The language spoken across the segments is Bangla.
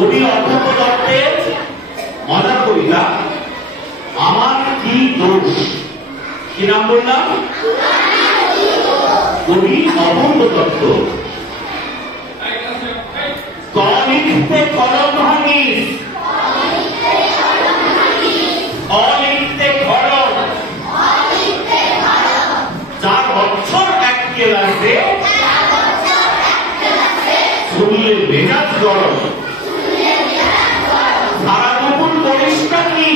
কবি অপূর্ব দত্তের মজার কবিতা আমার কি দোষ। কি নাম বললাম? কবি অপূর্ব দত্ত। ক লিখতে কলম ভাঙিস, অ লিখতে খড়ম, 4 বছর এক ক্লাসে শুনলে মেজাজ গরম। সারা দুপুর পরিষ্কার কি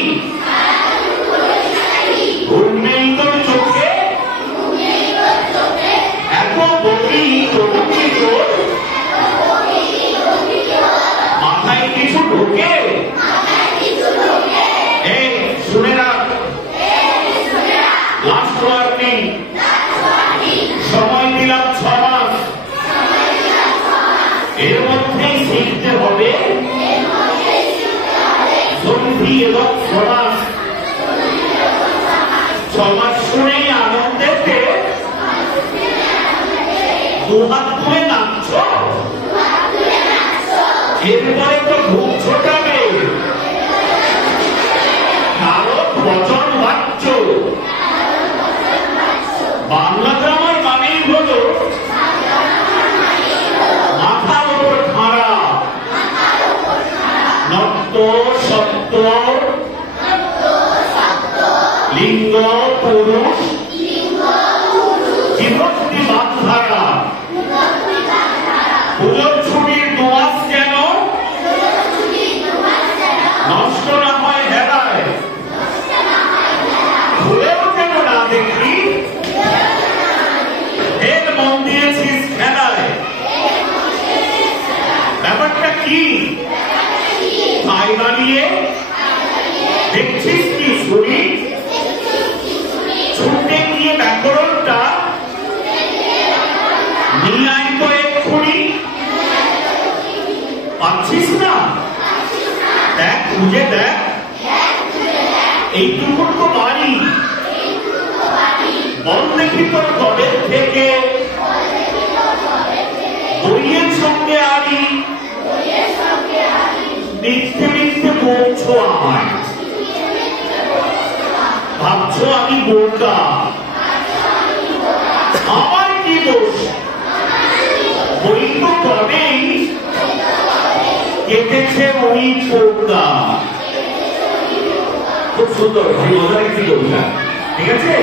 ঘুম নেই তোর চোখে, এত বকি তবু কি তোর মাথায় কিছু ঢোকে? এই শুনে রাখ, লাস্ট ওয়ার্নিং, সময় দিলাম 6 মাস, এর মধ্যেই শিখতে হবে সন্ধি এবং সমাস। 6 মাস শুনেই আনন্দেতে 2 হাত তুলে নাচছ, এরপরে তো ঘুম ছোটাবে, কারণ বচন বাচ্চ। বাংলা গ্রামার মানেই হলো মাথার উপর খাড়া, নত্য সত্য লিঙ্গ পুরুষ বিভক্তি বাগধারা। পুজোর ছুটির 2 মাস যেন নষ্ট না হয় হেলায়, ভুলেও যেন না দেখি এর মন দিয়েছিস খেলায়। ব্যাপারটা কি তাই বানিয়ে দেখছিস কি শুনি, ছুটে গিয়ে ব্যাকরণটা নিয়ে আয় তো এক্ষুনি। পাচ্ছিস না? দেখ, খুঁজে দেখ, এইটুকুর তো বাড়ি, বল দেখি তোর কবে থেকে বইয়ের সঙ্গে আড়ি, লিখতে লিখতে বলছো আমায়, ভাবছো আমি বোকা, আমার কি দোষ? বই তো কবেই কেটেছে ওই পোকা। খুব সুন্দর, মজার একটি কবিতা, ঠিক আছে।